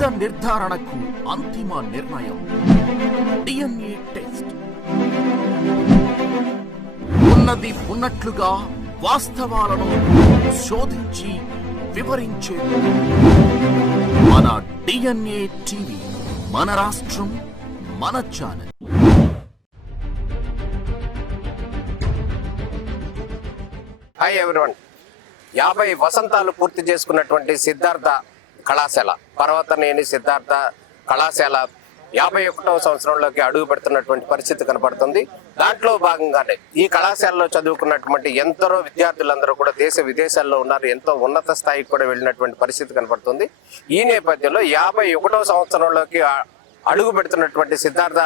నిజ నిర్ధారణకు అంతిమ నిర్ణయం DNA టెస్ట్. ఉన్నది ఉన్నట్లుగా వాస్తవాలను శోధించి వివరించేది మన DNA టీవీ. మన రాష్ట్రం, మన ఛానల్. Hi everyone. 50 వసంతాలు పూర్తి చేసుకున్నటువంటి సిద్ధార్థ కళాశాల, పర్వతనేని సిద్ధార్థ కళాశాల 51వ సంవత్సరంలోకి అడుగు పెడుతున్నటువంటి పరిస్థితి కనపడుతుంది. దాంట్లో భాగంగానే ఈ కళాశాలలో చదువుకున్నటువంటి ఎందరో విద్యార్థులందరూ కూడా దేశ విదేశాల్లో ఉన్నారు. ఎంతో ఉన్నత స్థాయికి కూడా వెళ్ళినటువంటి పరిస్థితి కనపడుతుంది. ఈ నేపథ్యంలో 51వ సంవత్సరంలోకి అడుగు పెడుతున్నటువంటి సిద్ధార్థ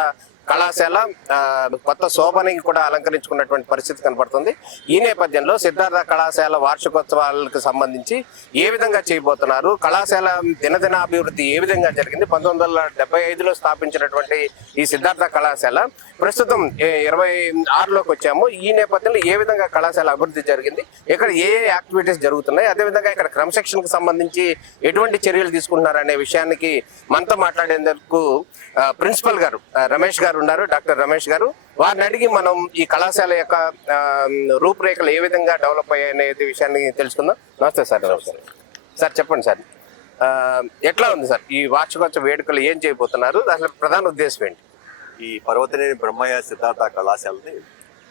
కళాశాల కొత్త శోభని కూడా అలంకరించుకున్నటువంటి పరిస్థితి కనపడుతుంది. ఈ నేపథ్యంలో సిద్ధార్థ కళాశాల వార్షికోత్సవాలకు సంబంధించి ఏ విధంగా చేయబోతున్నారు, కళాశాల దినదినాభివృద్ధి ఏ విధంగా జరిగింది, 1975లో స్థాపించినటువంటి ఈ సిద్ధార్థ కళాశాల ప్రస్తుతం 26లోకి వచ్చాము. ఈ నేపథ్యంలో ఏ విధంగా కళాశాల అభివృద్ధి జరిగింది, ఇక్కడ ఏ యాక్టివిటీస్ జరుగుతున్నాయి, అదేవిధంగా ఇక్కడ క్రమశిక్షణకు సంబంధించి ఎటువంటి చర్యలు తీసుకుంటున్నారు అనే విషయానికి మనతో మాట్లాడేందుకు ప్రిన్సిపల్ గారు రమేష్ గారు ఉన్నారు, డాక్టర్ రమేష్ గారు. వారిని అడిగి మనం ఈ కళాశాల యొక్క రూపురేఖలు ఏ విధంగా డెవలప్ అయ్యాయనే విషయాన్ని తెలుసుకుందాం. నమస్తే సార్. నమస్తే సార్. చెప్పండి సార్, ఎట్లా ఉంది సార్ ఈ వార్షికోత్సవ వేడుకలు, ఏం చేయబోతున్నారు, అసలు ప్రధాన ఉద్దేశం ఏంటి? ఈ పర్వతనేని బ్రహ్మయ్య సిద్ధార్థ కళాశాలని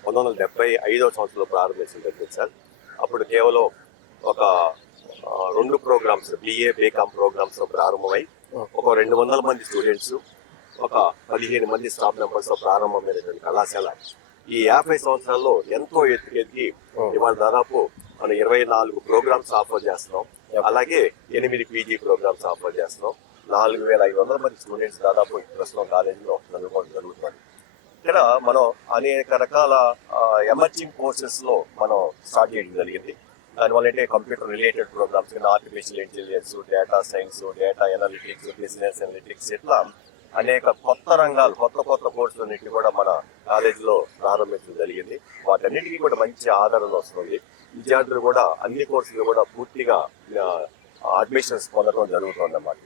1975వ సంవత్సరంలో ప్రారంభించడం జరిగింది సార్. అప్పుడు కేవలం ఒక 2 ప్రోగ్రామ్స్, BA BCom ప్రోగ్రామ్స్ ప్రారంభమై ఒక 200 మంది స్టూడెంట్స్, ఒక 15 మంది స్టాఫ్ మెంబర్స్ ప్రారంభమైనటువంటి కళాశాల ఈ 50 సంవత్సరాల్లో ఎంతో ఎత్తుకెదిగి ఇవాళ దాదాపు మనం 24 ప్రోగ్రామ్స్ ఆఫర్ చేస్తున్నాం. అలాగే 8 PG ప్రోగ్రామ్స్ ఆఫర్ చేస్తున్నాం. 4500 మంది స్టూడెంట్స్ దాదాపు ప్రస్తుతం కాలేజీలో చదువుకోవడం జరుగుతుంది. ఇక్కడ మనం అనేక రకాల ఎమర్జింగ్ కోర్సెస్ లో మనం స్టార్ట్ చేయడం జరిగింది. దానివల్ల అంటే computer related programs, artificial intelligence, data science, data analytics, business analytics, ఇట్లా అనేక కొత్త రంగాలు, కొత్త కోర్సులన్నింటినీ కూడా మన కాలేజీలో ప్రారంభించడం జరిగింది. వాటన్నిటికీ కూడా మంచి ఆదరణ వస్తుంది. విద్యార్థులు కూడా అన్ని కోర్సులు కూడా పూర్తిగా అడ్మిషన్స్ పొందడం జరుగుతుంది అన్నమాట.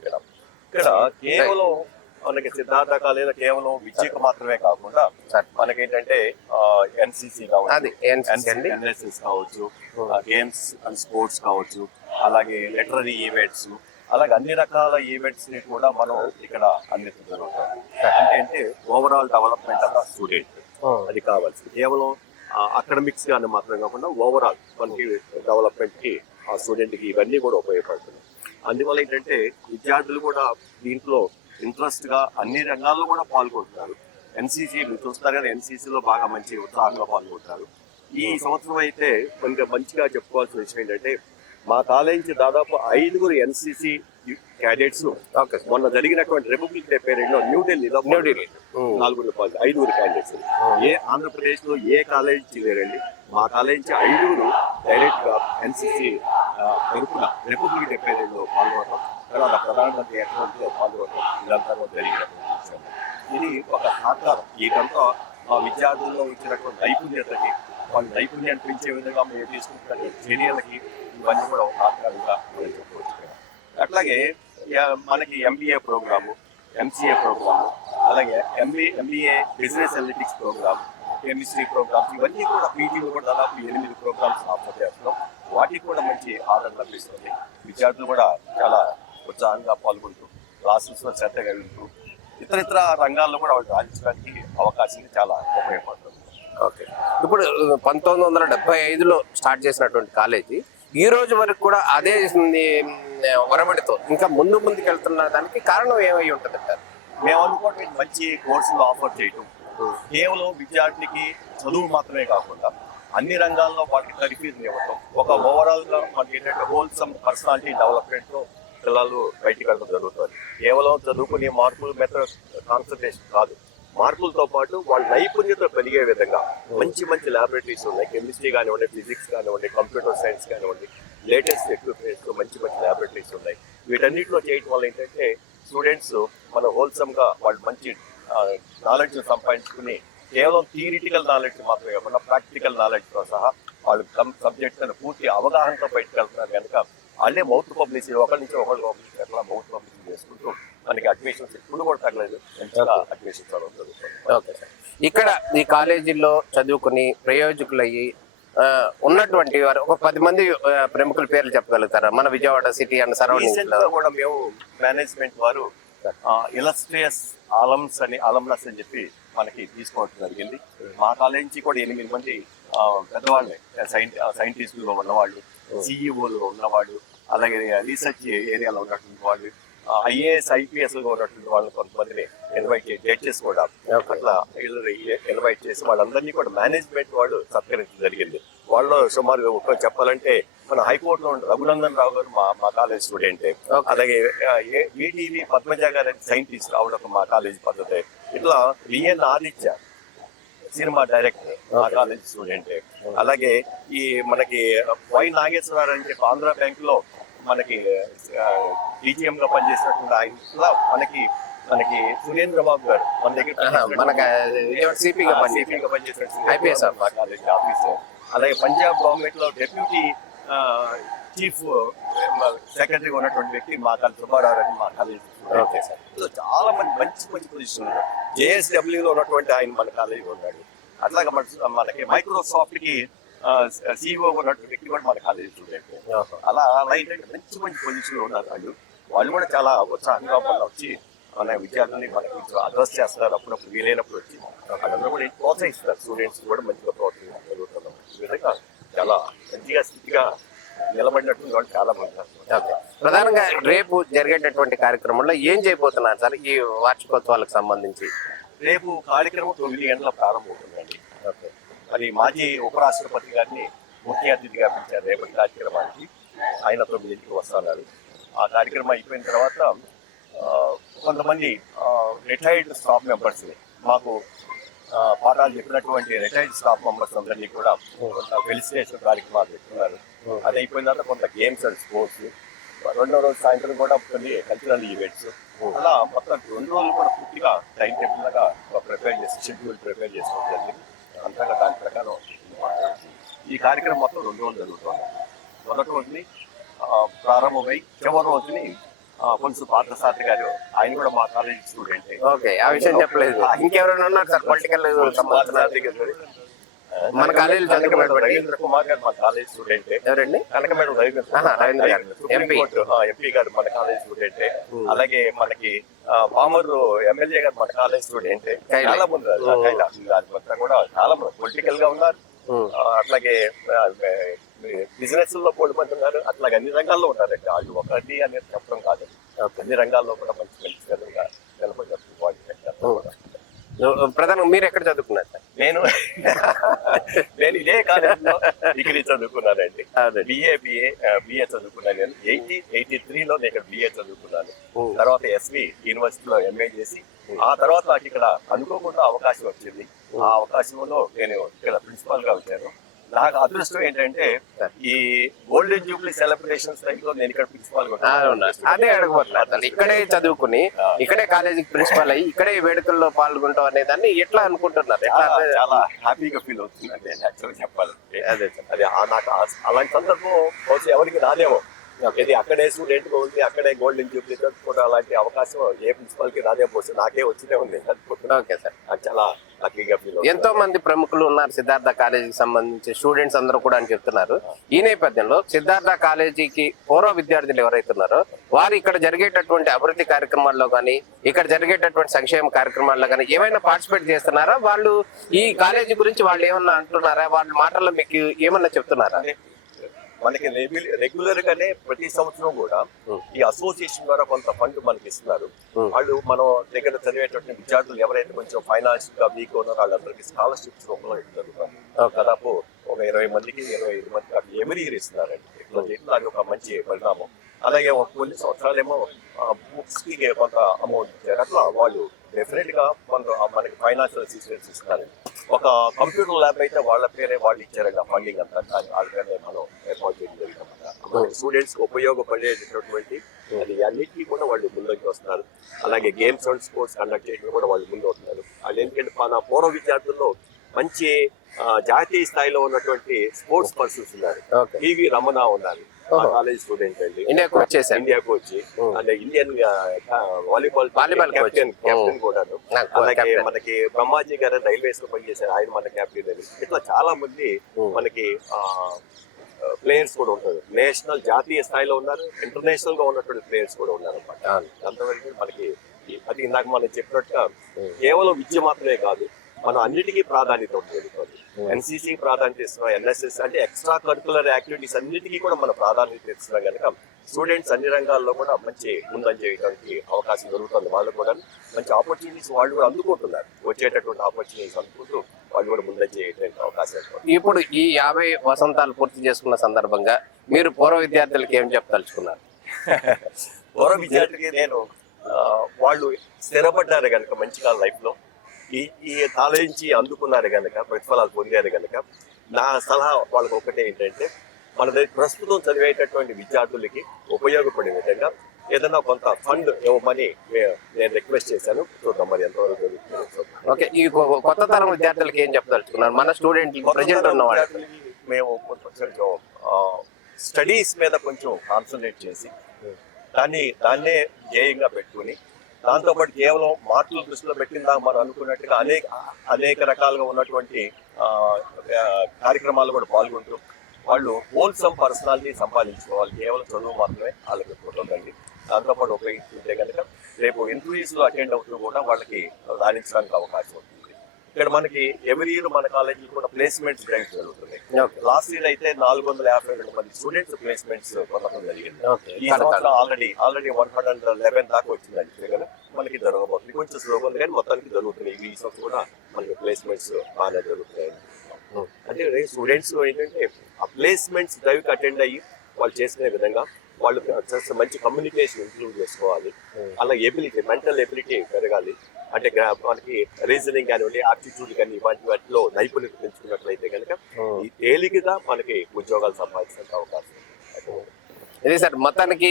ఇక్కడ కేవలం మనకి సిద్ధార్థ కాలేజీలో కేవలం విద్యకు మాత్రమే కాకుండా మనకేంటంటే NCC కావచ్చు, NSS కావచ్చు, గేమ్స్ అండ్ స్పోర్ట్స్ కావచ్చు, అలాగే లిటరరీ ఈవెంట్స్, అలాగే అన్ని రకాల ఈవెంట్స్ ని కూడా మనం ఇక్కడ అందించడం. అంటే ఓవరాల్ డెవలప్మెంట్ ఆఫ్ స్టూడెంట్ అది కావాల్సింది. కేవలం అకాడమిక్స్ గాని మాత్రం కాకుండా ఓవరాల్ మనకి డెవలప్మెంట్ కి ఆ స్టూడెంట్ కి ఇవన్నీ కూడా ఉపయోగపడుతుంది. అందువల్ల ఏంటంటే విద్యార్థులు కూడా దీంట్లో ఇంట్రెస్ట్ గా అన్ని రంగాల్లో కూడా పాల్గొంటున్నారు. NCC మీరు చూస్తారు కదా, NCC లో బాగా మంచి ఉత్సాహంగా పాల్గొంటారు. ఈ సంవత్సరం అయితే మనకి మంచిగా చెప్పుకోవాల్సిన విషయం ఏంటంటే మా కాలేజీ దాదాపు 5 NCC క్యాడెట్స్ మొన్న జరిగినటువంటి రిపబ్లిక్ డే పేరేడ్లో న్యూఢిల్లీలో 5 క్యాండిడేట్స్. ఏ ఆంధ్రప్రదేశ్ లో ఏ కాలేజీ లేరండి. మా కాలేజీ 5 డైరెక్ట్ గా NCC తరపున రిపబ్లిక్ డే పేరేడ్లో పాల్గొనడం, తర్వాత ప్రధానమంత్రి అకౌంట్లో పాల్గొనడం, ఇదంతా జరిగినటువంటి విషయం. ఇది ఒక సహకారం. ఇదంతా మా విద్యార్థుల్లో ఇచ్చినటువంటి నైపుణ్యతకి, వాళ్ళ నైపుణ్యాన్ని పెంచే విధంగా మేము తీసుకుంటున్న చర్యలకి ఇవన్నీ కూడా ఒక సహకారంగా మనం చెప్పుకోవచ్చు. అట్లాగే మనకి MBA ప్రోగ్రాము, MCA ప్రోగ్రాము, అలాగే MBA business analytics program, chemistry programs, ఇవన్నీ కూడా PGలో కూడా దాదాపు 8 ప్రోగ్రామ్స్ ఆఫర్ చేస్తున్నాం. వాటికి కూడా మంచి ఆదరణ లభిస్తుంది. విద్యార్థులు కూడా చాలా ఉత్సాహంగా పాల్గొంటూ క్లాసెస్ లో శ్రద్ధగా వెళ్తూ ఇతర రంగాల్లో కూడా వాళ్ళు రాణించడానికి అవకాశం చాలా ఉపయోగపడుతుంది. ఓకే, ఇప్పుడు 1975లో స్టార్ట్ చేసినటువంటి కాలేజీ ఈ రోజు వరకు కూడా అదే ఒరబడితో ఇంకా ముందుకు వెళ్తున్న దానికి కారణం ఏమై ఉంటుంది అంటారు? మేము అనుకోండి మంచి కోర్సులు ఆఫర్ చేయటం, కేవలం విద్యార్థికి చదువు మాత్రమే కాకుండా అన్ని రంగాల్లో వాటికి తరఫీదు ఇవ్వటం, ఒక ఓవరాల్ గా మనకి ఏంటంటే హోల్సమ్ పర్సనాలిటీ డెవలప్మెంట్ లో పిల్లలు బయటికి వెళ్ళడం జరుగుతుంది. కేవలం చదువుకునే మార్కుల మీద కాన్సన్ట్రేషన్ కాదు, మార్కులతో పాటు వాళ్ళ నైపుణ్యత పెరిగే విధంగా మంచి ల్యాబొరేటరీస్ ఉన్నాయి. కెమిస్ట్రీ కానివ్వండి, ఫిజిక్స్ కానివ్వండి, కంప్యూటర్ సైన్స్ కానివ్వండి, లేటెస్ట్ ఎక్విప్మెంట్స్ మంచి ల్యాబొరేటరీస్ ఉన్నాయి. వీటన్నిటిలో చేయడం వల్ల ఏంటంటే స్టూడెంట్స్ మన హోల్సమ్ గా వాళ్ళు మంచి నాలెడ్జ్ సంపాదించుకుని కేవలం థియరిటికల్ నాలెడ్జ్ మాత్రమే కాకుండా ప్రాక్టికల్ నాలెడ్జ్తో సహా వాళ్ళు సబ్జెక్ట్ పూర్తి అవగాహనతో బయటకు వెళ్తున్నారు కనుక వాళ్ళే మౌత్ పబ్లిసిటీ, ఒకరి నుంచి ఒకరు పబ్లిసిటీ అట్లా మౌత్ పబ్లిసిటీ చేసుకుంటూ మనకి అడ్మిషన్స్ ఇప్పుడు కూడా తగ్గలేదు, మంచిగా అడ్మిషన్స్ అవుతుంది. Okay sir. ఇక్కడ ఈ కాలేజీలో చదువుకుని ప్రయోజకులయ్యి ఉన్నటువంటి వారు ఒక 10 మంది ప్రముఖుల పేర్లు చెప్పగలుగుతారా మన విజయవాడ సిటీ అండ్ సరౌండింగ్స్ లో? కూడా మేము మేనేజ్మెంట్ వారు ఇలస్ట్రియస్ అలమ్నస్ అని చెప్పి మనకి తీసుకోవడం జరిగింది. మా కాలేజ్ నుంచి కూడా 8 మంది పెద్దవాళ్ళే, సైంటిస్టులు ఉన్నవాళ్ళు, సిఇఓలు ఉన్నవాళ్ళు, అలాగే రీసెర్చ్ ఏరియాలో ఉన్నటువంటి వాళ్ళు, ఐఏఎస్ ఐపీఎస్ గా ఉన్నటువంటి వాళ్ళు కొంతమందిని ఇన్వైట్ చేసి జడ్జెస్ కూడా అట్లా ఇన్వైట్ చేసి వాళ్ళందరినీ కూడా మేనేజ్మెంట్ వాళ్ళు సత్కరించడం జరిగింది. వాళ్ళు సుమారు చెప్పాలంటే మన హైకోర్టులో ఉన్న రఘునందన్ రావు గారు మా కాలేజ్ స్టూడెంటే, అలాగే ఈటీవీ పద్మజ గారు సైంటిస్ట్ రావడం మా కాలేజ్ పద్ధతి. ఇట్లా విఎన్ ఆదిత్య సినిమా డైరెక్టర్ మా కాలేజ్ స్టూడెంటే, అలాగే ఈ మనకి వై నాగేశ్వరరావు అని చెప్పి ఆంధ్ర బ్యాంక్ లో మనకి డీజీఎం గా పనిచేసినటువంటి ఆయన మనకి సురేంద్ర బాబు గారు మన దగ్గర సిపిగా ఐపీఎస్ మా కాలేజ్ ఆఫీసర్, అలాగే పంజాబ్ గవర్నమెంట్ లో డెప్యూటీ చీఫ్ సెక్రటరీగా ఉన్నటువంటి వ్యక్తి మా కాలేజ్ సుబ్బారావు అని మా కాలేజ్. చాలా మంది మంచి పొజిషన్ ఉన్నారు. జేఎస్డబ్ల్యూలో ఉన్నటువంటి ఆయన మన కాలేజీలో ఉన్నాడు. అట్లాగే మనకి మైక్రోసాఫ్ట్ కి సిఇఓ ఉన్నటువంటి వ్యక్తి కూడా మన కాలేజీ స్టూడెంట్. అలా ఏంటంటే మంచి పొజిషన్ లో ఉన్నారు వాళ్ళు కూడా చాలా ఉత్సాహంగా వచ్చి మన విద్యార్థుల్ని మనకి అడ్రస్ చేస్తున్నారు. అప్పుడప్పుడు వీలైనప్పుడు వచ్చి వాళ్ళందరూ కూడా ప్రోత్సహిస్తున్నారు. స్టూడెంట్స్ కూడా మంచిగా ప్రోత్సహిస్తున్నారు. ఈ విధంగా చాలా మంచిగా స్థితిగా నిలబడినట్టు వాళ్ళు చాలా మంది. ప్రధానంగా రేపు జరిగేటటువంటి కార్యక్రమంలో ఏం చేయబోతున్నారు సార్ ఈ వార్షికోత్సవాలకు సంబంధించి? రేపు కార్యక్రమం 9 గంటల ప్రారంభమవుతుందండి. అది మాజీ ఉపరాష్ట్రపతి గారిని ముఖ్య అతిథిగా పిలిచారు రేపటి కార్యక్రమానికి. ఆయన 9కి వస్తున్నారు. ఆ కార్యక్రమం అయిపోయిన తర్వాత కొంతమంది రిటైర్డ్ స్టాఫ్ మెంబర్స్ని, మాకు పాఠాలు చెప్పినటువంటి రిటైర్డ్ స్టాఫ్ మెంబర్స్ అందరినీ కూడా ఫెలిసిటేషన్ కార్యక్రమాలు పెట్టుకున్నారు. అది అయిపోయిన తర్వాత కొంత గేమ్స్ అండ్ స్పోర్ట్స్, 2వ రోజు సాయంత్రం కూడా కొన్ని కల్చరల్ ఈవెంట్స్, అలా మొత్తం 2 రోజులు కూడా పూర్తిగా టైం టేబుల్ లాగా షెడ్యూల్ ప్రిపేర్ చేసుకోవడం జరిగింది. అంతగా దాని ప్రకారం ఈ కార్యక్రమం మొత్తం 2 రోజులు జరుగుతుంది. మొదటి రోజుని ప్రారంభమై చివరి రోజుని కొంచెం పార్థసారథి గారు, ఆయన కూడా మా కాలేజ్ స్టూడెంట్. ఓకే, ఆ విషయం చెప్పలేదు. ఇంకెవరైనా ఉన్నారు సార్ పొలిటికల్ మన కాలేజ్? రవీంద్ర కుమార్ గారు మన కాలేజ్ స్టూడెంట్. ఎవరండి? కనకమేడ రవీంద్ర గారు ఎంపీ గారు మన కాలేజ్ స్టూడెంట్. అలాగే మనకి పామర్రు ఎమ్మెల్యే గారు మన కాలేజ్ స్టూడెంట్. చాలా మంది కూడా చాలా మంది పొలిటికల్ గా ఉన్నారు. అట్లాగే బిజినెస్ లో మంది ఉన్నారు. అట్లాగే అన్ని రంగాల్లో ఉన్నారండి. వాళ్ళు ఒకటి అనేది చెప్పడం కాదు, అన్ని రంగాల్లో కూడా మంచి నిలబడి. ప్రధానంగా మీరు ఎక్కడ చదువుకున్నారు సార్? నేను ఇదే కాలేజీలో డిగ్రీ చదువుకున్నానండి. బిఏ చదువుకున్నాను. నేను 83లో నేను ఇక్కడ బిఏ చదువుకున్నాను. తర్వాత ఎస్వి యూనివర్సిటీలో ఎంఏ చేసి, ఆ తర్వాత నాకు ఇక్కడ అనుకోకుండా అవకాశం వచ్చింది. ఆ అవకాశంలో నేను ఇక్కడ ప్రిన్సిపాల్ గా వచ్చాను. నాకు అదృష్టం ఏంటంటే ఈ గోల్డెన్ జూబ్లీ సెలబ్రేషన్స్ టైంలో నేను ఇక్కడ ప్రిన్సిపాల్ అదే అడగబోతున్నాను. ఇక్కడే చదువుకుని ఇక్కడే కాలేజీకి ప్రిన్సిపాల్ అయ్యి ఇక్కడే వేడుకల్లో పాల్గొంటాం అనే దాన్ని ఎట్లా అనుకుంటున్నారు? చాలా హ్యాపీగా ఫీల్ అవుతుందండి యాక్చువల్గా చెప్పాలంటే. అదే నాకు అలాంటి సందర్భం బహుశా ఎవరికి రాదేమో. ఇది అక్కడే స్టూడెంట్ గా ఉంది, అక్కడే గోల్డెన్ జూబ్లీ జరుపుకోవడం అలాంటి అవకాశం ఏ ప్రిన్సిపాల్ కి రాదే పోతే నాకే వచ్చినే ఉంది. ఓకే సార్, చాలా హ్యాపీగా ఫీల్. ఎంతో మంది ప్రముఖులు ఉన్నారు సిద్ధార్థ కాలేజీకి సంబంధించి, స్టూడెంట్స్ అందరూ కూడా అని చెప్తున్నారు. ఈ నేపథ్యంలో సిద్ధార్థ కాలేజీకి పూర్వ విద్యార్థులు ఎవరైతే ఉన్నారో వారు ఇక్కడ జరిగేటటువంటి అభివృద్ధి కార్యక్రమాల్లో కానీ, ఇక్కడ జరిగేటటువంటి సంక్షేమ కార్యక్రమాల్లో కానీ ఏమైనా పార్టిసిపేట్ చేస్తున్నారా? వాళ్ళు ఈ కాలేజీ గురించి వాళ్ళు ఏమన్నా అంటున్నారా? వాళ్ళ మాటల్లో మీకు ఏమన్నా చెప్తున్నారా? మనకి రెగ్యులర్ గానే ప్రతి సంవత్సరం కూడా ఈ అసోసియేషన్ ద్వారా కొంత ఫండ్ మనకి ఇస్తున్నారు. వాళ్ళు మనం దగ్గర చదివేటువంటి విద్యార్థులు ఎవరైతే కొంచెం ఫైనాన్షియల్ గా వీక్ ఉన్నారో వాళ్ళందరికీ స్కాలర్షిప్స్ రూపంలో ఇస్తున్నారు. దాదాపు ఒక 20 మందికి 25 మందికి ఎవ్రీ ఇయర్ ఇస్తున్నారండి. అది ఒక మంచి పరిణామం. అలాగే కొన్ని సంవత్సరాలేమో బుక్స్ కి కొంత అమౌంట్ ఇచ్చారు. అట్లా వాళ్ళు డెఫినెట్ గా మనకి ఫైనాన్షియల్ అసిస్టెన్స్ ఇస్తున్నారు. ఒక కంప్యూటర్ ల్యాబ్ అయితే వాళ్ళ పేరే వాళ్ళు ఇచ్చారండి. ఆ ఫండింగ్ అంతా వాళ్ళనే మనం ఏర్పాటు చేయడం జరిగిందన్నమాట. స్టూడెంట్స్ కి ఉపయోగపడేటటువంటి అది అన్నిటికీ కూడా వాళ్ళు ముందుకు వస్తున్నారు. అలాగే గేమ్స్ అండ్ స్పోర్ట్స్ కండక్ట్ చేయడం కూడా వాళ్ళు ముందు వస్తున్నారు. వాళ్ళు ఎందుకంటే మన పూర్వ విద్యార్థుల్లో మంచి జాతీయ స్థాయిలో ఉన్నటువంటి స్పోర్ట్స్ పర్సన్స్ ఉన్నారు. Okay. పివి రమణ ఉన్నారు, కాలేజ్ స్టూడెంట్ అండి, ఇండియాకు వచ్చేసారు. ఇండియాకు వచ్చి అంటే ఇండియన్ వాలీబాల్ కెప్టెన్ కూడా. అలాగే మనకి బ్రహ్మాజీ గారు రైల్వేస్ లో పనిచేశారు, ఆయన మన కెప్టెన్ అని. ఇట్లా చాలా మంది మనకి ప్లేయర్స్ కూడా ఉంటారు. నేషనల్ జాతీయ స్థాయిలో ఉన్నారు, ఇంటర్నేషనల్ గా ఉన్నటువంటి ప్లేయర్స్ కూడా ఉన్నారు అనమాట. అంతవరకు మనకి అది ఇందాక మనం చెప్పినట్టుగా కేవలం విద్య మాత్రమే కాదు, మనం అన్నిటికీ ప్రాధాన్యత ఉంటుంది. ఎన్సీసీ ప్రాధాన్యత ఇస్తున్నాం, ఎన్ఎస్ఎస్ అంటే ఎక్స్ట్రా కరికులర్ యాక్టివిటీస్ అన్నిటికీ కూడా మన ప్రాధాన్యత ఇస్తున్నాం కనుక స్టూడెంట్స్ అన్ని రంగాల్లో కూడా మంచి ముందంజ చేయడానికి అవకాశం దొరుకుతుంది. వాళ్ళు కూడా మంచి ఆపర్చునిటీస్ వాళ్ళు కూడా అందుకుంటున్నారు. వచ్చేటటువంటి ఆపర్చునిటీస్ అందుకుంటూ వాళ్ళు కూడా ముందంజ చేయడానికి అవకాశం. ఇప్పుడు ఈ 50 వసంతాలు పూర్తి చేసుకున్న సందర్భంగా మీరు పూర్వ విద్యార్థులకి ఏం చెప్పదలుచుకున్నారు? పూర్వ విద్యార్థులకి నేను వాళ్ళు స్థిరపడ్డారు కనుక మంచిగా లైఫ్ లో ఈ తాళించి అందుకున్నారు కనుక, ప్రతిఫలాలు పొందారు కనుక నా సలహా వాళ్ళకి ఒకటే ఏంటంటే, మన దగ్గర ప్రస్తుతం చదివేటటువంటి విద్యార్థులకి ఉపయోగపడే విధంగా ఏదైనా కొంత ఫండ్ ఇవ్వమని నేను రిక్వెస్ట్ చేశాను. చూద్దాం మరి ఎంతవరకు జరుగుతుంది. ఓకే, ఈ కొత్త తరం విద్యార్థులకి ఏం చెప్పదలుచుకున్నారు? మన స్టూడెంట్ ప్రజెంట్ ఉన్న విద్యార్థులకి మేము కొంచెం స్టడీస్ మీద కొంచెం కాన్సన్ట్రేట్ చేసి దాన్నే ధ్యేయంగా పెట్టుకుని, దాంతోపాటు కేవలం మార్కులు దృష్టిలో పెట్టిందా మనం అనుకున్నట్టుగా అనేక రకాలుగా ఉన్నటువంటి కార్యక్రమాలు కూడా పాల్గొంటూ వాళ్ళు హోల్సమ్ పర్సనాలిటీ సంపాదించుకోవాలి. కేవలం చదువు మాత్రమే వాళ్ళకి ఉంటుందండి. దాంతోపాటు ఉపయోగించుకుంటే కనుక రేపు ఇంటర్వ్యూస్ లో అటెండ్ అవుతూ కూడా వాళ్ళకి రాణించడానికి అవకాశం ఉంటుంది. ఇక్కడ మనకి ఎవరి ఇయర్ మన కాలేజీలో కూడా ప్లేస్మెంట్స్ డ్రైవ్ జరుగుతున్నాయి. లాస్ట్ ఇయర్ అయితే 452 మంది స్టూడెంట్స్ ప్లేస్మెంట్స్ పొందడం జరిగింది. ఈ సంవత్సరం ఆల్రెడీ 111 దాకా వచ్చిందండి. మనకి జరగబోతుంది, కొంచెం స్లోగా ఉంది కానీ మొత్తానికి జరుగుతున్నాయి. ఈ సంవత్సరం కూడా మనకి ప్లేస్మెంట్స్ బాగా జరుగుతున్నాయి. అంటే స్టూడెంట్స్ ఏంటంటే ఆ ప్లేస్మెంట్స్ డ్రైవ్ కి అటెండ్ అయ్యి వాళ్ళు చేసుకునే విధంగా వాళ్ళు మంచి కమ్యూనికేషన్ ఇంప్రూవ్ చేసుకోవాలి. అలా ఎబిలిటీ, మెంటల్ ఎబిలిటీ పెరగాలి. అంటే మనకి రీజనింగ్ కానివ్వండి, ఆప్టిట్యూడ్ కానీ వాటిలో నైపుణ్యత పెంచుకున్నట్లయితే కనుక ఈ తేలికగా మనకి ఉద్యోగాలు సంపాదించడానికి అవకాశం ఉంది. ఇది సార్, మొత్తానికి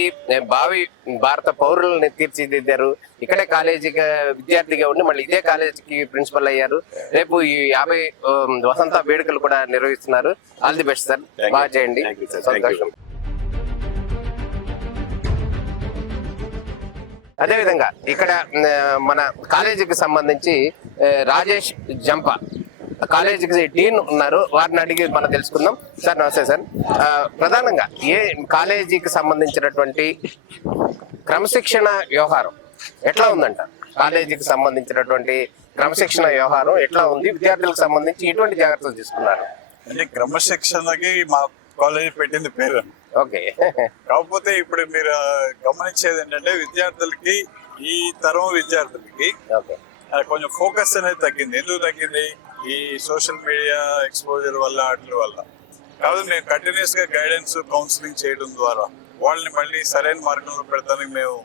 భావి భారత పౌరులని తీర్చిదిద్దారు. ఇక్కడే కాలేజీకి విద్యార్థిగా ఉండి మళ్ళీ ఇదే కాలేజీకి ప్రిన్సిపల్ అయ్యారు. రేపు ఈ 50 వసంత వేడుకలు కూడా నిర్వహిస్తున్నారు. ఆల్ ది బెస్ట్ సార్, బాగా చేయండి. సంతోషం. అదేవిధంగా ఇక్కడ మన కాలేజీకి సంబంధించి రాజేష్ జంప కాలేజీకి డీన్ ఉన్నారు, వారిని అడిగి మనం తెలుసుకుందాం. సార్ నమస్తే సార్. ప్రధానంగా ఏ కాలేజీకి సంబంధించినటువంటి క్రమశిక్షణ వ్యవహారం ఎట్లా ఉందంట? కాలేజీకి సంబంధించినటువంటి క్రమశిక్షణ వ్యవహారం ఎట్లా ఉంది? విద్యార్థులకు సంబంధించి ఎటువంటి జాగ్రత్తలు తీసుకున్నారు? అంటే క్రమశిక్షణకి మా కాలేజీ పెట్టింది పేరు. ఓకే, కాకపోతే ఇప్పుడు మీరు గమనించేది ఏంటంటే విద్యార్థులకి, ఈ తరం విద్యార్థులకి కొంచెం ఫోకస్ అనేది తగ్గింది. ఎందుకు తగ్గింది? ఈ సోషల్ మీడియా ఎక్స్పోజర్ వల్ల, వాటి వల్ల. కాబట్టి మేము కంటిన్యూస్ గా గైడెన్స్, కౌన్సిలింగ్ చేయడం ద్వారా వాళ్ళని మళ్ళీ సరైన మార్గంలో పెడతానికి మేము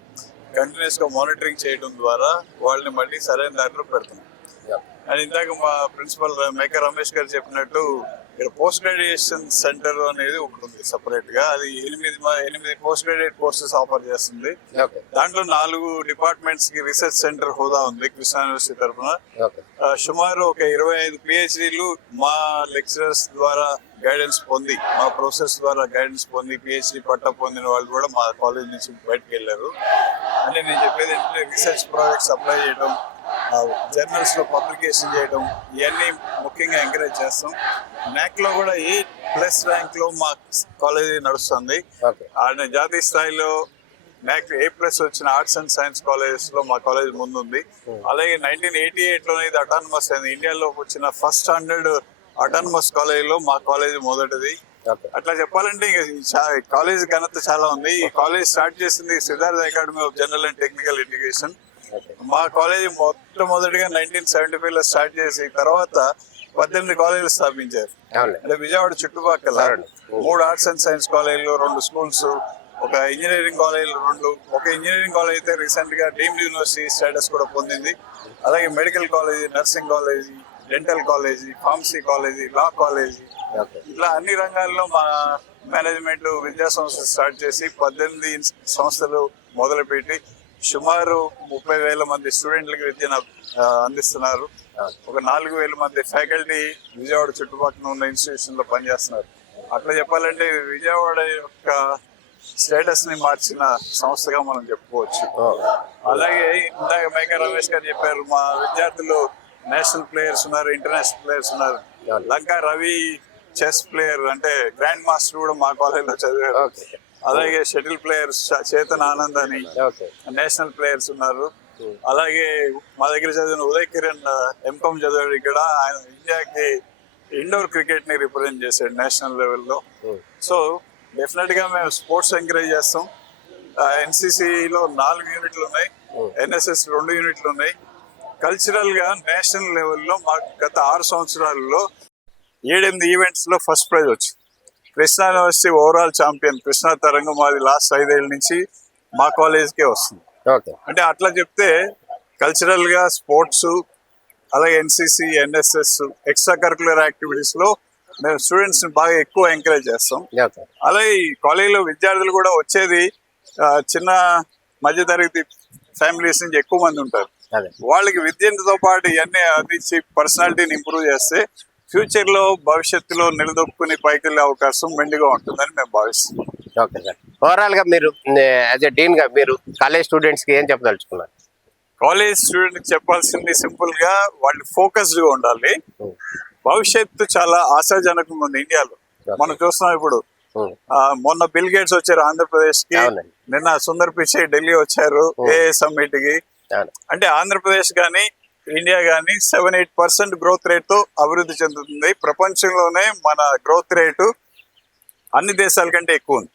కంటిన్యూస్ గా మానిటరింగ్ చేయడం ద్వారా వాళ్ళని మళ్ళీ సరైన దారిలో పెడతాం. అండ్ ఇందాక మా ప్రిన్సిపల్ మేకర్ రమేష్ గారు చెప్పినట్టు ఇక్కడ పోస్ట్ గ్రాడ్యుయేషన్ సెంటర్ అనేది ఒకటి ఉంది సపరేట్ గా. అది 8 పోస్ట్ గ్రాడ్యుయేట్ కోర్సెస్ ఆఫర్ చేస్తుంది. దాంట్లో 4 డిపార్ట్మెంట్స్ కి రీసెర్చ్ సెంటర్ హోదా ఉంది కృష్ణా యూనివర్సిటీ తరఫున. సుమారు ఒక 25 PhDలు మా లెక్చరర్స్ ద్వారా గైడెన్స్ పొంది, మా ప్రొఫెసర్స్ ద్వారా గైడెన్స్ పొంది PhD పట్టా పొందిన వాళ్ళు కూడా మా కాలేజ్ నుంచి బయటకు వెళ్ళారు. అంటే నేను చెప్పేది ఏంటంటే రీసెర్చ్ ప్రాజెక్ట్స్ అప్లై చేయడం, జర్నల్స్ లో పబ్లికేషన్ చేయడం, ఇవన్నీ ముఖ్యంగా ఎంకరేజ్ చేస్తాం. NAC లో కూడా A+ ర్యాంక్ లో మా కాలేజీ నడుస్తుంది. జాతీయ స్థాయిలో NAC A+ వచ్చిన ఆర్ట్స్ అండ్ సైన్స్ కాలేజెస్ లో మా కాలేజ్ ముందుంది. అలాగే 1988 లోనే ఇది అటానమస్ అయింది. ఇండియాలో వచ్చిన ఫస్ట్ 100 అటానమస్ కాలేజీలో మా కాలేజీ మొదటిది. అట్లా చెప్పాలంటే కాలేజ్ ఘనత చాలా ఉంది. ఈ కాలేజ్ స్టార్ట్ చేసింది Siddhartha academy of general and technical education. మా కాలేజీ మొట్టమొదటిగా 1975 లో స్టార్ట్ చేసి తర్వాత 18 కాలేజీలు స్థాపించారు. అంటే విజయవాడ చుట్టుపక్కల 3 ఆర్ట్స్ అండ్ సైన్స్ కాలేజీలు, 2 స్కూల్స్, ఒక ఇంజనీరింగ్ కాలేజీలు 2. ఒక ఇంజనీరింగ్ కాలేజ్ అయితే రీసెంట్ గా డీమ్డ్ యూనివర్సిటీ స్టేటస్ కూడా పొందింది. అలాగే medical college, nursing college, dental college, pharmacy college, లా కాలేజీ, ఇట్లా అన్ని రంగాల్లో మా మేనేజ్మెంట్ విద్యా సంస్థలు స్టార్ట్ చేసి 18 సంస్థలు మొదలుపెట్టి సుమారు 30,000 మంది స్టూడెంట్లకి విద్యను అందిస్తున్నారు. ఒక 4,000 మంది ఫ్యాకల్టీ విజయవాడ చుట్టుపక్కల ఉన్న ఇన్స్టిట్యూషన్ లో పనిచేస్తున్నారు. అట్లా చెప్పాలంటే విజయవాడ యొక్క స్టేటస్ ని మార్చిన సంస్థగా మనం చెప్పుకోవచ్చు. అలాగే ఇందాక మేక రమేష్ గారు చెప్పారు, మా విద్యార్థులు నేషనల్ ప్లేయర్స్ ఉన్నారు, ఇంటర్నేషనల్ ప్లేయర్స్ ఉన్నారు. లంకా రవి చెస్ ప్లేయర్ అంటే గ్రాండ్ మాస్టర్ కూడా మా కాలేజీలో చదివారు. అలాగే షటిల్ ప్లేయర్స్ చేతన్ ఆనంద్ అని నేషనల్ ప్లేయర్స్ ఉన్నారు. అలాగే మా దగ్గర చదివిన ఉదయ్ కిరణ్ ఎంకామ్ చదివాడు ఇక్కడ. ఆయన ఇండియాకి ఇండోర్ క్రికెట్ ని రిప్రజెంట్ చేశాడు నేషనల్ లెవెల్లో. సో డెఫినెట్ గా మేము స్పోర్ట్స్ ఎంకరేజ్ చేస్తాం. ఎన్సిసిలో 4 యూనిట్లు ఉన్నాయి, ఎన్ఎస్ఎస్ 2 యూనిట్లు ఉన్నాయి. కల్చరల్ గా నేషనల్ లెవెల్లో మాకు గత 6 సంవత్సరాల్లో 7-8 ఈవెంట్స్ లో ఫస్ట్ ప్రైజ్ వచ్చింది. Krishna university overall champion Krishna తరంగం అది లాస్ట్ 5 ఏళ్ళ నుంచి మా కాలేజ్కే వస్తుంది. అంటే అట్లా చెప్తే కల్చరల్ గా స్పోర్ట్స్, అలాగే NCC, NSS, extra curricular activities లో మేము స్టూడెంట్స్ ని బాగా ఎక్కువ ఎంకరేజ్ చేస్తాం. అలాగే ఈ కాలేజీలో విద్యార్థులు కూడా వచ్చేది చిన్న మధ్యతరగతి ఫ్యామిలీస్ నుంచి ఎక్కువ మంది ఉంటారు. వాళ్ళకి విద్యతో పాటు ఇవన్నీ అందించి పర్సనాలిటీని ఇంప్రూవ్ చేస్తే ఫ్యూచర్ లో భవిష్యత్తులో నిలదొక్కుని పైకి వెళ్ళే అవకాశం మెండుగా ఉంటుందని మేము భావిస్తున్నాం. ఓకే సార్, ఓవరాల్ గా మీరు యాజ్ ఎ డీన్ గా మీరు కాలేజ్ స్టూడెంట్స్ కి ఏం చెప్పదలుచుకున్నారు? కాలేజ్ స్టూడెంట్ చెప్పాల్సింది సింపుల్ గా వాళ్ళు ఫోకస్డ్ గా ఉండాలి. భవిష్యత్తు చాలా ఆశాజనకంగా ఉంది ఇండియాలో. మనం చూస్తున్నాం ఇప్పుడు మొన్న బిల్ గేట్స్ వచ్చారు ఆంధ్రప్రదేశ్ కి, నిన్న సుందర్ పిచై ఢిల్లీ వచ్చారు ఏ సమ్మిట్ కి. అంటే ఆంధ్రప్రదేశ్ గానీ ఇండియా గానీ 7-8% గ్రోత్ రేట్ తో అభివృద్ధి చెందుతుంది. ప్రపంచంలోనే మన గ్రోత్ రేటు అన్ని దేశాల కంటే ఎక్కువ ఉంది.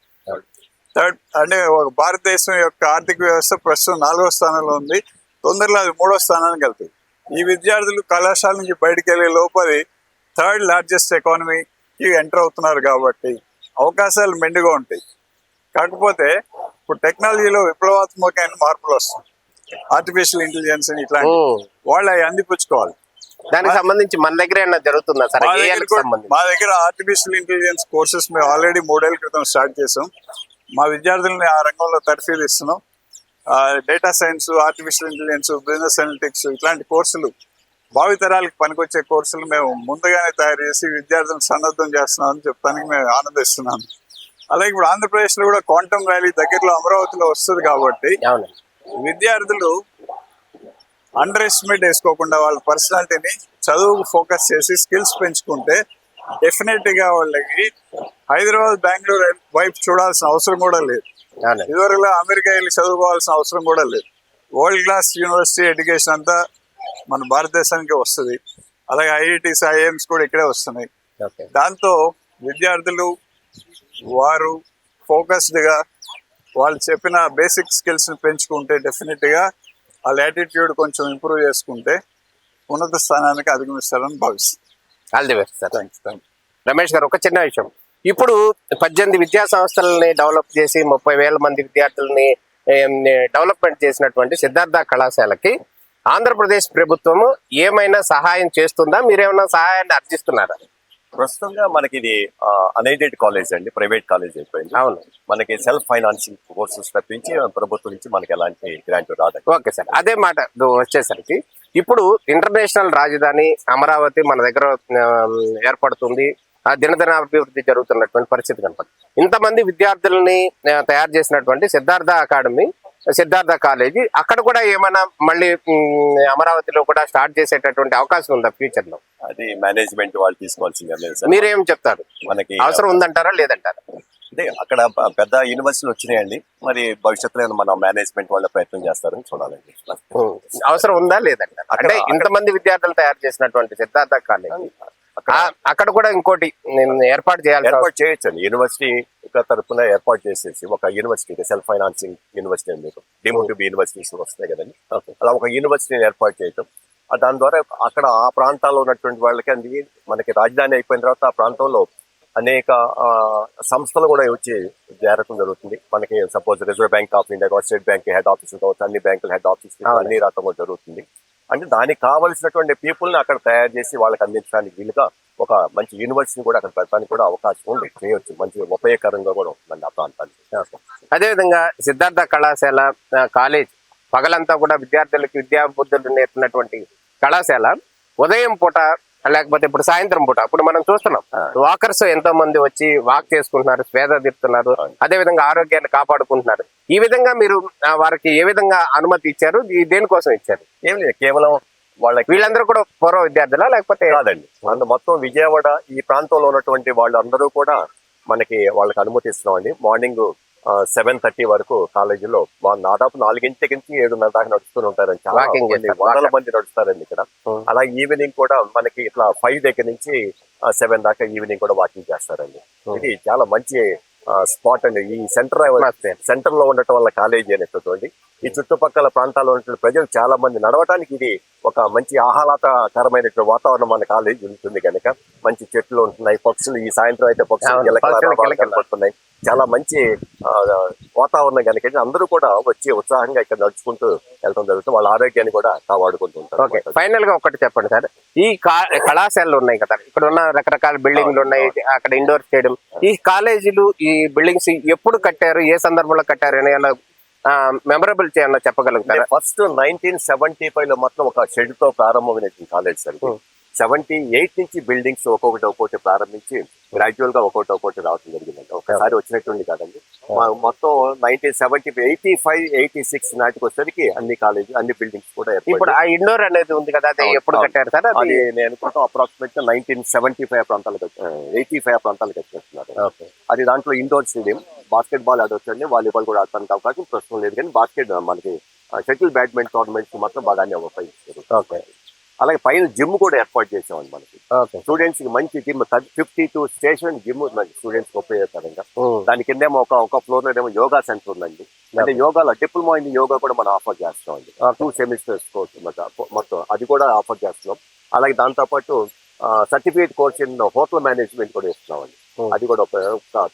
థర్డ్ అంటే భారతదేశం యొక్క ఆర్థిక వ్యవస్థ ప్రస్తుతం 4వ స్థానంలో ఉంది. తొందరలో అది 3వ స్థానానికి వెళ్తుంది. ఈ విద్యార్థులు కళాశాల నుంచి బయటకు వెళ్ళే లోపలి 3rd లార్జెస్ట్ ఎకానమీకి ఎంటర్ అవుతున్నారు కాబట్టి అవకాశాలు మెండుగా ఉంటాయి. కాకపోతే ఇప్పుడు టెక్నాలజీలో విప్లవాత్మకమైన మార్పులు వస్తాయి. ఆర్టిఫిషియల్ ఇంటెలిజెన్స్ అని ఇట్లాంటి వాళ్ళు అవి అందిపుచ్చుకోవాలి. దానికి సంబంధించి మన దగ్గర ఏమన్నా జరుగుతుందా సార్? మా దగ్గర ఆర్టిఫిషియల్ ఇంటెలిజెన్స్ కోర్సెస్ మేము ఆల్రెడీ 3 ఏళ్ల క్రితం స్టార్ట్ చేసాం. మా విద్యార్థులని ఆ రంగంలో తర్ఫీదు ఇస్తున్నాం. Data science, artificial intelligence, business analytics ఇట్లాంటి కోర్సులు భావితరాలకు పనికొచ్చే కోర్సులు మేము ముందుగానే తయారు చేసి విద్యార్థులను సన్నద్ధం చేస్తున్నామని చెప్పడానికి మేము ఆనందిస్తున్నాం. అలాగే ఇప్పుడు ఆంధ్రప్రదేశ్ లో కూడా క్వాంటమ్ వ్యాలీ దగ్గరలో అమరావతిలో వస్తుంది కాబట్టి విద్యార్థులు అండర్ ఎస్టిమేట్ వేసుకోకుండా వాళ్ళ పర్సనాలిటీని చదువుకు ఫోకస్ చేసి స్కిల్స్ పెంచుకుంటే డెఫినెట్ గా వాళ్ళకి హైదరాబాద్, బెంగళూరు వైపు చూడాల్సిన అవసరం కూడా లేదు. ఇదివరకు అమెరికా వెళ్ళి చదువుకోవాల్సిన అవసరం కూడా లేదు. వరల్డ్ క్లాస్ యూనివర్సిటీ ఎడ్యుకేషన్ అంతా మన భారతదేశానికి వస్తుంది. అలాగే ఐఐటీస్, ఐఐఎంస్ కూడా ఇక్కడే వస్తున్నాయి. దాంతో విద్యార్థులు వారు ఫోకస్డ్ గా వాళ్ళు చెప్పిన బేసిక్ స్కిల్స్ ని పెంచుకుంటే డెఫినెట్ గా వాళ్ళ యాటిట్యూడ్ కొంచెం ఇంప్రూవ్ చేసుకుంటే ఉన్నత స్థానానికి అధిగమిస్తారని భావిస్తాను. All the best sir. Thanks. Ramesh గారు, ఒక చిన్న విషయం. ఇప్పుడు 18 విద్యా సంస్థలని డెవలప్ చేసి 30,000 మంది విద్యార్థులని డెవలప్మెంట్ చేసినటువంటి సిద్ధార్థ కళాశాలకి ఆంధ్రప్రదేశ్ ప్రభుత్వం ఏమైనా సహాయం చేస్తుందా? మీరేమైనా సహాయాన్ని అర్జిస్తున్నారా? ప్రస్తుతంగా మనకి ఇది అన్ఎయిడెడ్ కాలేజ్ అండి, ప్రైవేట్ కాలేజ్ అయిపోయింది. అవును, మనకి సెల్ఫ్ ఫైనాన్సింగ్ కోర్సెస్ తప్పించి ప్రభుత్వం నుంచి మనకి ఎలాంటి గ్రాంట్ రాదు. ఓకే సార్, అదే మాట వచ్చేసరికి ఇప్పుడు ఇంటర్నేషనల్ రాజధాని అమరావతి మన దగ్గర ఏర్పడుతుంది. దినదిన అభివృద్ధి జరుగుతున్నటువంటి పరిస్థితి కనపడుతుంది. ఇంతమంది విద్యార్థులని తయారు చేసినటువంటి సిద్ధార్థ కాలేజీ అక్కడ కూడా ఏమైనా మళ్ళీ అమరావతిలో కూడా స్టార్ట్ చేసేటటువంటి అవకాశం ఉందా ఫ్యూచర్ లో? అది మేనేజ్మెంట్ వాళ్ళు తీసుకోవాల్సిందే. మీరేం చెప్తారు? మనకి అవసరం ఉందంటారా లేదంటారా? అంటే అక్కడ పెద్ద యూనివర్సిటీలు వచ్చినాయండి, మరి భవిష్యత్తులో మన మేనేజ్మెంట్ వాళ్ళ ప్రయత్నం చేస్తారని చూడాలండి. అవసరం ఉందా లేదంటారా? అంటే ఇంతమంది విద్యార్థులు తయారు చేసినటువంటి సిద్ధార్థ కాలేజీ అక్కడ కూడా ఇంకోటి ఏర్పాటు చేయొచ్చు. యూనివర్సిటీ తరఫున ఏర్పాటు చేసేసి ఒక యూనివర్సిటీ, సెల్ఫ్ ఫైనాన్సింగ్ యూనివర్సిటీ అని డీమ్డ్ టు బి యూనివర్సిటీస్ వస్తాయి కదండి, అలా ఒక యూనివర్సిటీని ఏర్పాటు చేయటం. దాని ద్వారా అక్కడ ఆ ప్రాంతాల్లో ఉన్నటువంటి వాళ్ళకి అంది మనకి రాజధాని అయిపోయిన తర్వాత ఆ ప్రాంతంలో అనేక సంస్థలు కూడా వచ్చి చేరటం జరుగుతుంది. మనకి suppose reserve bank of India కావచ్చు, స్టేట్ బ్యాంక్ హెడ్ ఆఫీస్ కావచ్చు, అన్ని బ్యాంకుల హెడ్ ఆఫీస్ అన్ని రకంగా జరుగుతుంది. అంటే దానికి కావలసినటువంటి పీపుల్ని అక్కడ తయారు చేసి వాళ్ళకి అందించడానికి వీలుగా ఒక మంచి యూనివర్సిటీ కూడా అక్కడ పెట్టడానికి కూడా అవకాశం ఉంది, చేయొచ్చు. మంచి ఉపయోగకరంగా కూడా ఉంటుంది ఆ ప్రాంతానికి. అదేవిధంగా సిద్ధార్థ కళాశాల కాలేజ్ పగలంతా కూడా విద్యార్థులకి విద్యా బుద్ధులు నేర్పినటువంటి కళాశాల ఉదయం పూట లేకపోతే ఇప్పుడు సాయంత్రం పూట ఇప్పుడు మనం చూస్తున్నాం వాకర్స్ ఎంతో మంది వచ్చి వాక్ చేసుకుంటున్నారు, స్వేద తీరుతున్నారు, అదే విధంగా ఆరోగ్యాన్ని కాపాడుకుంటున్నారు. ఈ విధంగా మీరు వారికి ఏ విధంగా అనుమతి ఇచ్చారు, దేనికోసం ఇచ్చారు? ఏం లేదు, కేవలం వాళ్ళకి వీళ్ళందరూ కూడా పూర్వ విద్యార్థులా లేకపోతే? కాదండి, మొత్తం విజయవాడ ఈ ప్రాంతంలో ఉన్నటువంటి వాళ్ళందరూ కూడా మనకి వాళ్ళకి అనుమతిస్తున్నామండి. మార్నింగ్ 7:30 వరకు కాలేజీలో దాదాపు 4 నుంచి 7:30 దాకా నడుస్తూ ఉంటారండి. చాలా Walking చేస్తారు. వందల మంది నడుస్తారండి ఇక్కడ. అలా ఈవినింగ్ కూడా మనకి ఇట్లా 5 దగ్గర నుంచి 7 దాకా ఈవినింగ్ కూడా వాకింగ్ చేస్తారండి. ఇది చాలా మంచి స్పాట్ అండి. ఈ సెంటర్ లో ఉండటం వల్ల కాలేజీ అనేటటువంటి ఈ చుట్టుపక్కల ప్రాంతాల్లో ఉన్నటువంటి ప్రజలు చాలా మంది నడవటానికి ఇది ఒక మంచి ఆహ్లాదకరమైనటువంటి వాతావరణం మన కాలేజీ ఉంటుంది కనుక మంచి చెట్లు ఉంటున్నాయి, పక్షులు ఈ సాయంత్రం అయితే పక్షులు కనపడుతున్నాయి. చాలా మంచి వాతావరణం కనుక అందరూ కూడా వచ్చి ఉత్సాహంగా ఇక్కడ నడుచుకుంటూ వెళ్ళడం జరుగుతుంది. వాళ్ళ ఆరోగ్యాన్ని కూడా కాపాడుకుంటూ ఉంటారు. ఫైనల్ గా ఒకటి చెప్పండి సార్, ఈ కళాశాలలు ఉన్నాయి కదా, ఇక్కడ ఉన్న రకరకాల బిల్డింగ్లు ఉన్నాయి, అక్కడ ఇండోర్ స్టేడియం, ఈ కాలేజీలు ఈ బిల్డింగ్స్ ఎప్పుడు కట్టారు, ఏ సందర్భంలో కట్టారు అని మెమరబుల్ చేయన్నా చెప్పగలుగుతారా? ఫస్ట్ 1975 లో మాత్రం ఒక షెడ్ తో ప్రారంభమైన కాలేజ్ సార్. 78 నుంచి బిల్డింగ్స్ ఒక్కొక్కటి ప్రారంభించి గ్రాడ్యువల్ గా ఒక్కొక్కటి రావడం జరిగిందండి. ఒకసారి వచ్చినట్టుంది కాదండి. మొత్తం 1985-86 నాటికి వచ్చేసరికి అన్ని బిల్డింగ్స్ కూడా ఇప్పుడు ఆ ఇండోర్ అనేది ఉంది కదా, అది ఎప్పుడు కట్టారు సార్? అది నేను అనుకుంటాం అప్రాక్సిమేట్ గా 1975 ప్రాంతాలకు 85 ప్రాంతాలకు వచ్చేస్తున్నారు. అది దాంట్లో ఇండోర్ స్టేడియం, బాస్కెట్ బాల్ ఆడొచ్చండి, వాలీబాల్ కూడా ఆడటానికి అవకాశం ప్రస్తుతం లేదు, కానీ మనకి షటిల్ బ్యాడ్మింటన్ టోర్నమెంట్స్ మాత్రం బాగానే ఉపయోగిస్తారు. అలాగే పైన జిమ్ కూడా ఏర్పాటు చేసామండి మనకి. స్టూడెంట్స్ కి మంచి జిమ్ 52 స్టేషన్ జిమ్ ఉందండి స్టూడెంట్స్ కి ఉపయోగకరంగా. దాని కిందేమో ఒక ఫ్లోర్ లో ఏమో యోగా సెంటర్ ఉందండి. అంటే యోగాలో డిప్లొమా ఇన్ యోగా కూడా మనం ఆఫర్ చేస్తామండి. 2 సెమిస్టర్స్ కోర్స్ మొత్తం అది కూడా ఆఫర్ చేస్తున్నాం. అలాగే దాంతోపాటు certificate course in hotel management కూడా ఇస్తున్నామండి. అది కూడా ఒక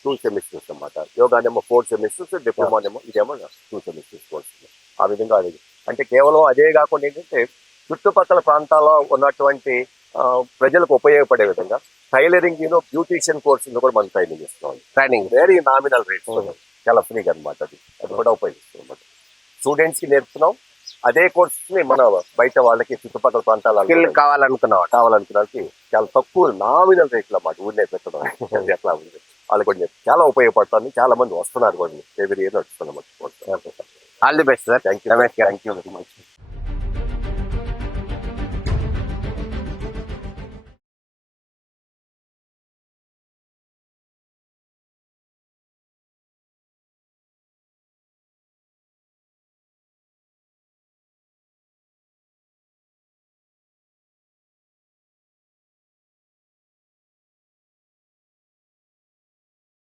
2 సెమిస్టర్స్ అన్నమాట. యోగానేమో 4 సెమిస్టర్స్, డిప్లొమానేమో ఇదేమో 2 సెమిస్టర్స్ కోర్స్. ఆ విధంగా అది అంటే కేవలం అదే కాకుండా ఏంటంటే చుట్టుపక్కల ప్రాంతాల్లో ఉన్నటువంటి ప్రజలకు ఉపయోగపడే విధంగా టైలరింగ్ బ్యూటీషియన్ కోర్సు కూడా మనం ట్రైనింగ్ ఇస్తున్నాం. ట్రైనింగ్ వెరీ నామినల్ రేట్స్, చాలా ఫ్రీగా అనమాట. అది కూడా ఉపయోగిస్తున్నాం. స్టూడెంట్స్ కి నేర్పుతున్నాం. అదే కోర్స్ ని మన బయట వాళ్ళకి చుట్టుపక్కల ప్రాంతాల కావాలనుకున్న వాళ్ళకి చాలా తక్కువ నామినల్ రేట్లు అన్నమాట ఊరినే పెట్టడం. ఎట్లా ఉంది వాళ్ళు కూడా చాలా ఉపయోగపడుతుంది. చాలా మంది వస్తున్నారు కూడా, ఎవ్రీ ఇయర్ నడుస్తున్నాం. All the best sir. Thank you very much.